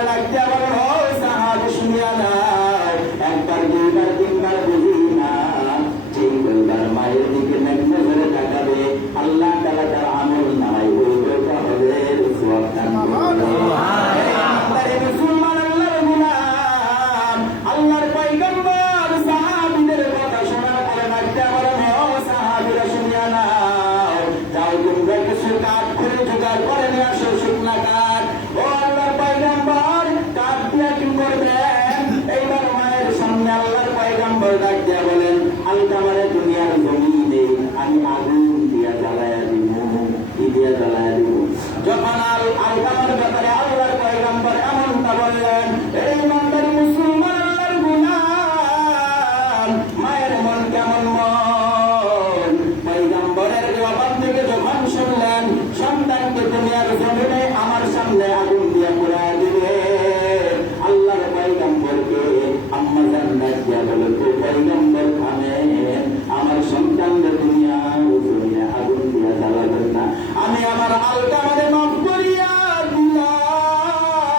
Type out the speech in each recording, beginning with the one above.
আল্লাহ ডাকতে আবার সাহাবী শুনিয়া নাও, একবার দুইবার তিনবার বুঝি না, যেই বলবার মায়ের দিকে নজরে তাকাবে আল্লাহ তাআলা তার আমল নামায় ওই বলতে হবে সওয়াব দান করবে। মুসলমান আল্লাহর গোলাম, আল্লাহর পয়গম্বর সাহাবীদের কথা শোনার পরে ডাকতে আবার সাহাবীরা শুনিয়া নাও, যাও তোমরা কিছু কাঠ করে জোগাড় করে নিয়ে আসো, শুকনা কাঠ। ও আল্লাহর পয়গম্বর, কাঠ দিয়া কি করবেন? এইবার মায়ের সামনে আল্লাহর পয়গম্বর ডাক দিয়া বলেন, আলকামারে দুনিয়ার জমিনে আমি আগুন দিয়া জ্বালায়া দিব, কি দিয়া জ্বালায়া দিব। যখন আলকামার ব্যাপারে আল্লাহর পয়গম্বর এমনটা বললেন, এই ইমানদার মুসলমান আল্লাহর গোলাম, মায়ের মন কেমন মন? পয়গম্বরের জবাব থেকে যখন শুনলেন সন্তানকে দুনিয়ার জমিনে আমার সামনে আগুন দিয়া পোড়ায় দিবে, আল্লাহর পয়গম্বরকে আম্মা জান্নাত দিয়া বলে, তো পয়গম্বর থামেন, আমার সন্তানকে দুনিয়ার জমিনে আগুন দিয়া জ্বালাবেন না, আমি আমার আলকামারে মাফ করিয়া দিলাম।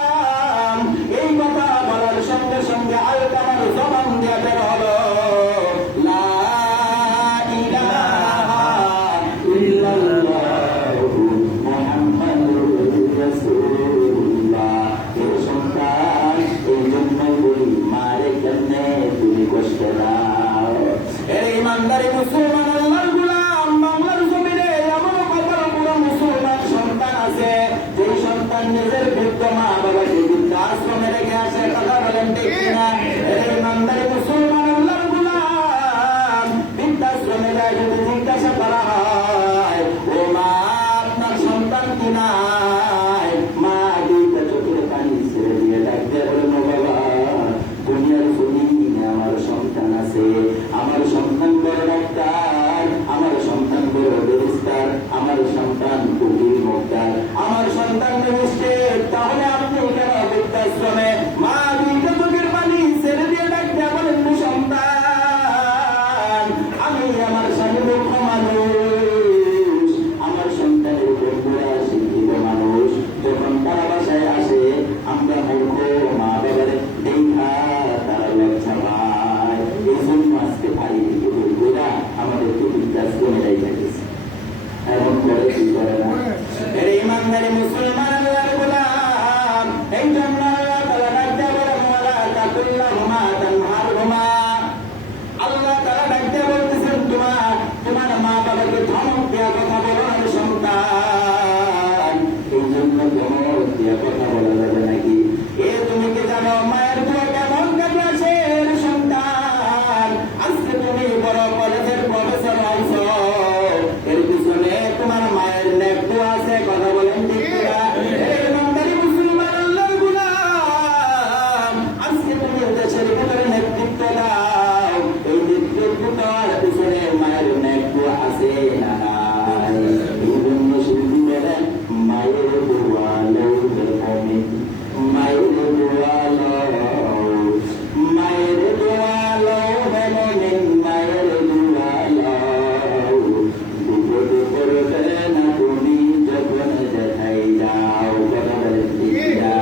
এই কথা বলার সঙ্গে সঙ্গে আলকামার জবান দিয়া বের হলো, লা ইলাহা ইল্লাল্লাহু মুহাম্মাদুর রাসূলুল্লাহ। এর সন্তান এই জন্যই বলি, মারে কেমনে তুমি কষ্ট দাও। এর ইমানদারি মুসলমান আল্লাহর গোলাম, বাংলার জমিনে এমন কপাল পুরো মুসলমান সন্তান আছে, যে সন্তান নিজের বৃদ্ধ মা বাবাকে বৃদ্ধাশ্রমে রেখে আসে, কথা বলেন ঠিক কিনা? এর ইমানদারি মুসলমান আল্লাহর গোলাম, বৃদ্ধাশ্রমে যায় যদি জিজ্ঞাসা করা হয়, ও মা আপনার সন্তান কি নাই? মা দুইটা চোখের পানি ছেড়ে দিয়ে ডাকতে বলেন, ও বাবা, দুনিয়ার জমিনে আমার সন্তান আছে, আমার সন্তান বড় ডাক্তার, আমার সন্তান বড় ব্যারিস্টার, আমার সন্তান উকিল মোক্তার, আমার সন্তান ম্যাজিস্ট্রেট, তাহলে আপনি কেন বৃদ্ধাশ্রমে? মা দুইটা চোখের পানি ছেড়ে দিয়ে ডাকতে বলেন, সন্তান আমি আমার স্বামী মূর্খ মানুষ, আমার সন্তানের বন্ধুরা শিক্ষিত মানুষ, যখন তারা বাসায় আসে আমরা মূর্খ মা বাবার দেখা তারা লজ্জা পায়, এই জন্য আজকে ভাই বন্ধুরা আমাদেরকে বৃদ্ধাশ্রমে রেখেছে, এমন করে কি করে না? এর ইমানদারি মুসলমান আল্লাহর গোলাম, এই জন্য আল্লাহ তাআলা ডাকতে বলেন, ওয়ালা তাকুল্লাহুমা তানহারহুমা। আল্লাহ তাআলা ডাকতে বলতেছেন, তোমার মা বাবাকে ধমক দেওয়া কথা বলো না সন্তান। এই জন্য ধমক দেওয়া কথা বলা যাবে নাকি? তুমি কি জানো মায়ের দোয়া কেমন কাজে আসে? সন্তান আজকে তুমি বড় কলেজের প্রফেসর হয়েছ, এর পিছনে তোমার মায়ের নেক দোয়া আছে, কথা বলেন ঠিক কিনা? এই ইমানদারি মুসলমান আল্লাহর গোলাম, আজকে তুমি দেশের ভিতরে নেতৃত্ব দাও, এই নেতৃত্ব দেওয়ার পিছনে মায়ের নেক দোয়া আছে না নাই? এই জন্য শুধু বলেন, মায়ের দোয়া লও মুমিন, মায়ের দোয়া লও, মায়ের দোয়া লও মুমিন, মায়ের দোয়া লও, বিপদ করবে না তুমি যখন দেখাই যাও, কথা বলেন ঠিক কিনা?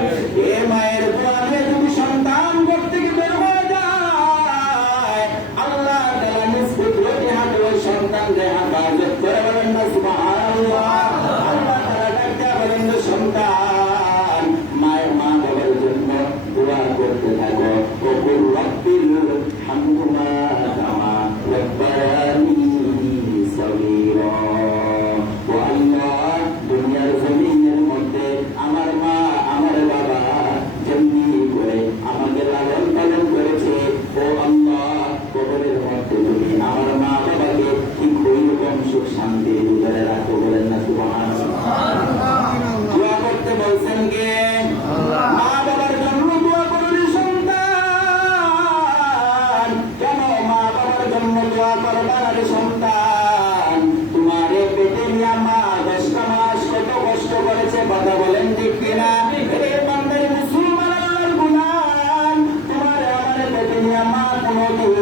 এ মায়ের দোয়া নিয়ে যদি সন্তান ঘর থেকে বের হয়ে যায়, আল্লাহ তাআলা নিজ কুদরতে হাতে ওই সন্তানকে হেফাজত করে, বলেন না সুবহানাল্লাহ। আল্লাহ তাআলা ডাকতে বলেন, সন্তান মায়ের মা বাবার জন্য দোয়া করতে থাকো, ও কুল রাব্বিল হামহুমা কামা রাব্বায়ানি সগীরা। ও আল্লাহ, দুনিয়ার জমিনের মধ্যে আমার মা আমার বাবা যেমনি করে আমাকে লালন পালন করেছে, ও আল্লাহ, কবরের মধ্যে তুমি আমার মা বাবাকে ঠিক ওই রকম সুখ শান্তির ভিতরে রাখো, বলেন না সুবহানাল্লাহ। দোয়া করতে বলছেন কে? মা বাবার জন্য দোয়া করবি সন্তান। কেন মা বাবার জন্য দোয়া করবা না রে সন্তান? তোমার পেটে নিয়ে মা 10টা মাস কত কষ্ট করেছে, কথা বলেন ঠিক কিনা? রে বান্দার মুসলমান আল্লাহর গোলাম, তোমার আমার পেটে নিয়ে মা কোনদিন